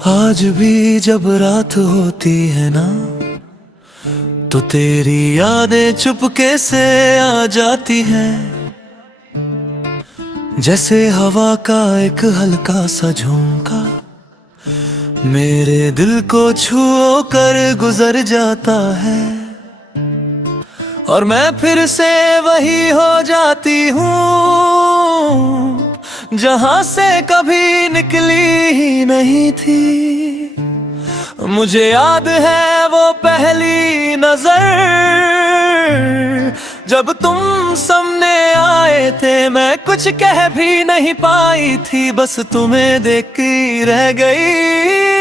आज भी जब रात होती है ना, तो तेरी यादें चुपके से आ जाती हैं। जैसे हवा का एक हल्का सा झोंका मेरे दिल को छू कर गुजर जाता है, और मैं फिर से वही हो जाती हूँ जहां से कभी निकली ही नहीं थी। मुझे याद है वो पहली नजर जब तुम सामने आए थे। मैं कुछ कह भी नहीं पाई थी, बस तुम्हें देख के रह गई।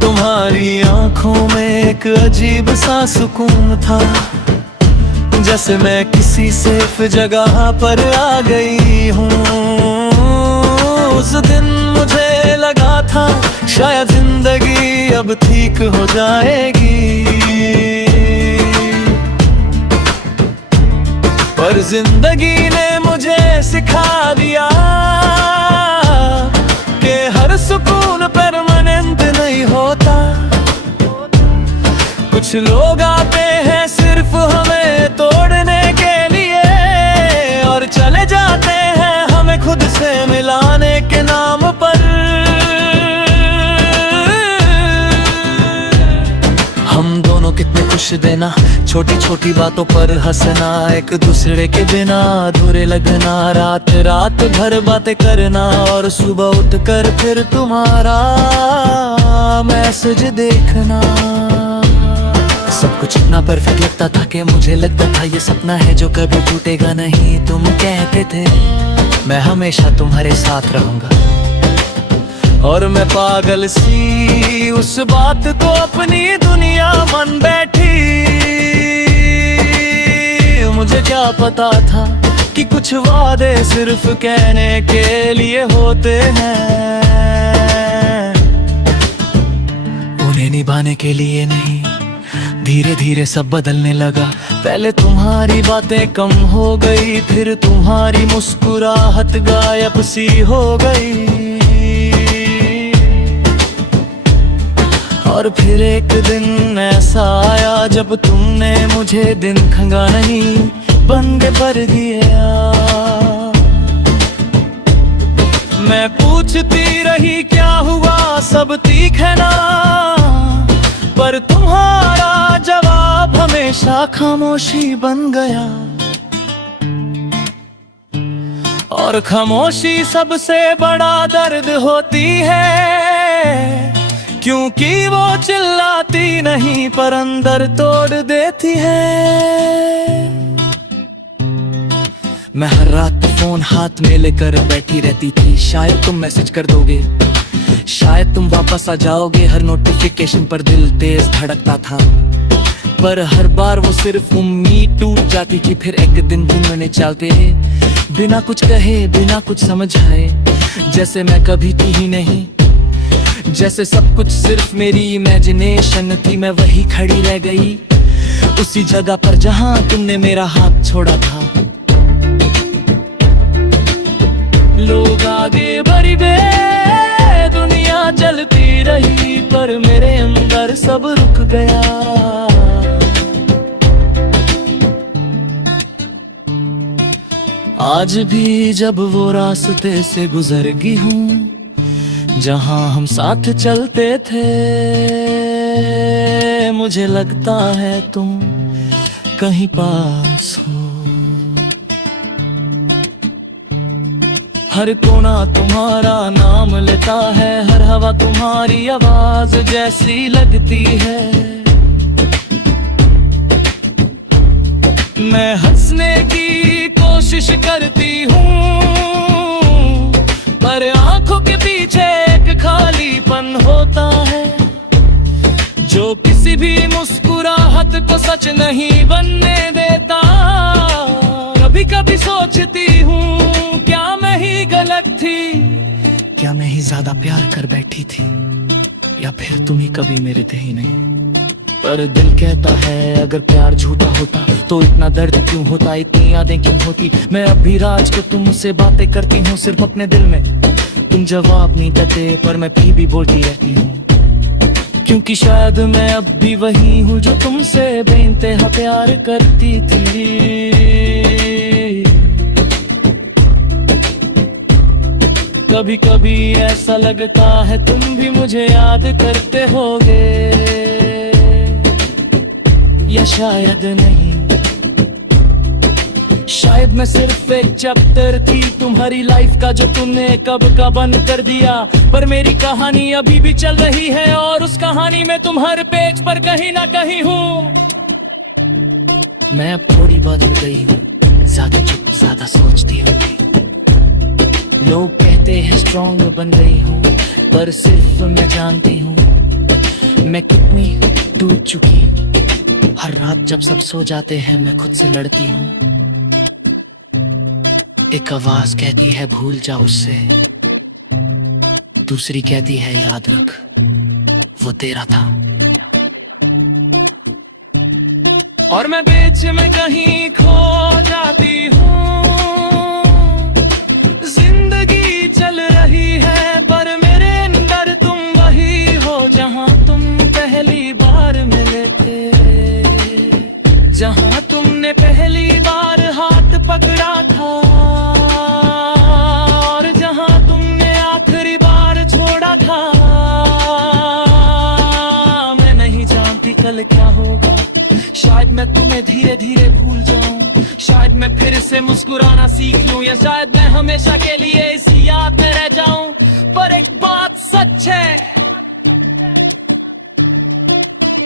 तुम्हारी आंखों में एक अजीब सा सुकून था, जैसे मैं किसी सेफ जगह पर आ गई हूँ। उस दिन मुझे लगा था शायद जिंदगी अब ठीक हो जाएगी, पर जिंदगी ने मुझे सिखा दिया कि हर सुकून परमानेंट नहीं होता। कुछ लोग आते हैं सिर्फ हमें तोड़ने के लिए, और चले जाते हैं हमें खुद से मिलाने के नाम पर। हम दोनों कितने खुश देना, छोटी छोटी बातों पर हंसना, एक दूसरे के बिना अधूरे लगना, रात रात भर बातें करना, और सुबह उठकर फिर तुम्हारा मैसेज देखना। सब कुछ इतना परफेक्ट लगता था कि मुझे लगता था ये सपना है जो कभी टूटेगा नहीं। तुम कहते थे मैं हमेशा तुम्हारे साथ रहूंगा, और मैं पागल सी उस बात को अपनी दुनिया मान बैठी। मुझे क्या पता था कि कुछ वादे सिर्फ कहने के लिए होते हैं, उन्हें निभाने के लिए नहीं। धीरे धीरे सब बदलने लगा, पहले तुम्हारी बातें कम हो गई, फिर तुम्हारी मुस्कुराहट गायब सी हो गई, और फिर एक दिन ऐसा आया जब तुमने मुझे दिन खंगा नहीं बन के भर दिया। मैं पूछती रही क्या हुआ, सब ठीक है ना, पर तुम्हारा जवाब हमेशा खामोशी बन गया। और खामोशी सबसे बड़ा दर्द होती है, क्योंकि वो चिल्लाती नहीं पर अंदर तोड़ देती है। मैं हर रात फोन हाथ में लेकर बैठी रहती थी, शायद तुम मैसेज कर दोगे, शायद तुम वापस आ जाओगे। हर नोटिफिकेशन पर दिल तेज धड़कता था, पर हर बार वो सिर्फ उम्मीद टूट जाती थी। फिर एक दिन घूमने चलते बिना कुछ कहे, बिना कुछ समझाए, जैसे मैं कभी थी ही नहीं, जैसे सब कुछ सिर्फ मेरी इमेजिनेशन थी। मैं वही खड़ी रह गई उसी जगह पर जहां तुमने मेरा हाथ छोड़ा था। लोग आगे बढ़ी बे दुनिया चलती रही, पर मेरे अंदर सब रुक गया। आज भी जब वो रास्ते से गुजरगी हूँ जहाँ हम साथ चलते थे, मुझे लगता है तुम कहीं पास हो। हर कोना तुम्हारा नाम लेता है, हर हवा तुम्हारी आवाज जैसी लगती है। मैं हंसने की कोशिश करती हूँ, पर आंखों के पीछे एक खालीपन होता है, जो किसी भी मुस्कुराहट को सच नहीं बनने देता। कभी कभी सोचती हूँ क्या मैं ही गलत थी, क्या मैं ही ज्यादा प्यार कर बैठी थी, या फिर तुम ही कभी मेरे थे ही नहीं। पर दिल कहता है अगर प्यार झूठा होता तो इतना दर्द क्यों होता, इतनी यादें क्यों होती। मैं अब भी राज को तुमसे बातें करती हूँ सिर्फ अपने दिल में, तुम जवाब नहीं देते पर मैं फिर भी बोलती रहती हूँ, क्योंकि शायद मैं अब भी वही हूँ जो तुमसे बेइंतहा प्यार करती थी। कभी कभी ऐसा लगता है तुम भी मुझे याद करते होगे, या शायद नहीं, शायद मैं सिर्फ एक चैप्टर थी तुम्हारी लाइफ का जो तुमने कब का बंद कर दिया। पर मेरी कहानी अभी भी चल रही है और उस कहानी में तुम हर पेज पर कहीं ना कहीं हूँ। मैं अब थोड़ी बदल गई हूँ, ज्यादा चुप ज्यादा सोचती हूँ। लोग कहते हैं स्ट्रॉन्ग बन गई हूँ, पर सिर्फ मैं जानती हूँ मैं कितनी टूट चुकी। हर रात जब सब सो जाते हैं मैं खुद से लड़ती हूँ। एक आवाज कहती है भूल जा उससे, दूसरी कहती है याद रख वो तेरा था। और मैं बीच में कहीं खो जाती हूँ। जिंदगी चल रही है पर मेरे अंदर तुम वही हो जहां तुम पहली बार मिले थे, जहां तुमने पहली बार हाथ पकड़ा था और जहां तुमने आखिरी बार छोड़ा था। मैं नहीं जानती कल क्या होगा, शायद मैं तुम्हें धीरे धीरे भूल जाऊं, शायद मैं फिर से मुस्कुराना सीख लूं, या शायद मैं हमेशा के लिए इस याद में रह जाऊं। पर एक बात सच है,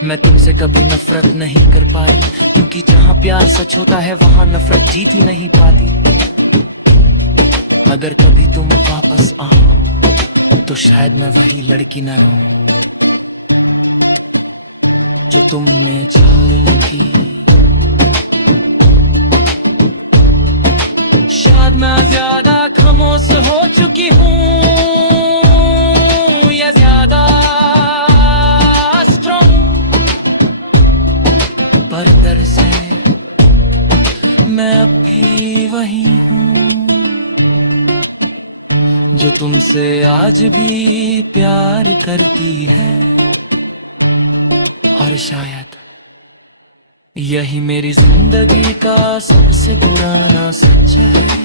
मैं तुमसे कभी नफरत नहीं कर पाई, क्योंकि जहां प्यार सच होता है वहां नफरत जीत ही नहीं पाती। अगर कभी तुम वापस आओ तो शायद मैं वही लड़की ना रहूं जो तुमने छोड़ी। शायद मैं ज्यादा खामोश हो चुकी हूँ या ज्यादा स्ट्रॉन्ग, पर दरअसल मैं अब भी वही हूँ जो तुमसे आज भी प्यार करती है। और शायद यही मेरी जिंदगी का सबसे पुराना सच है।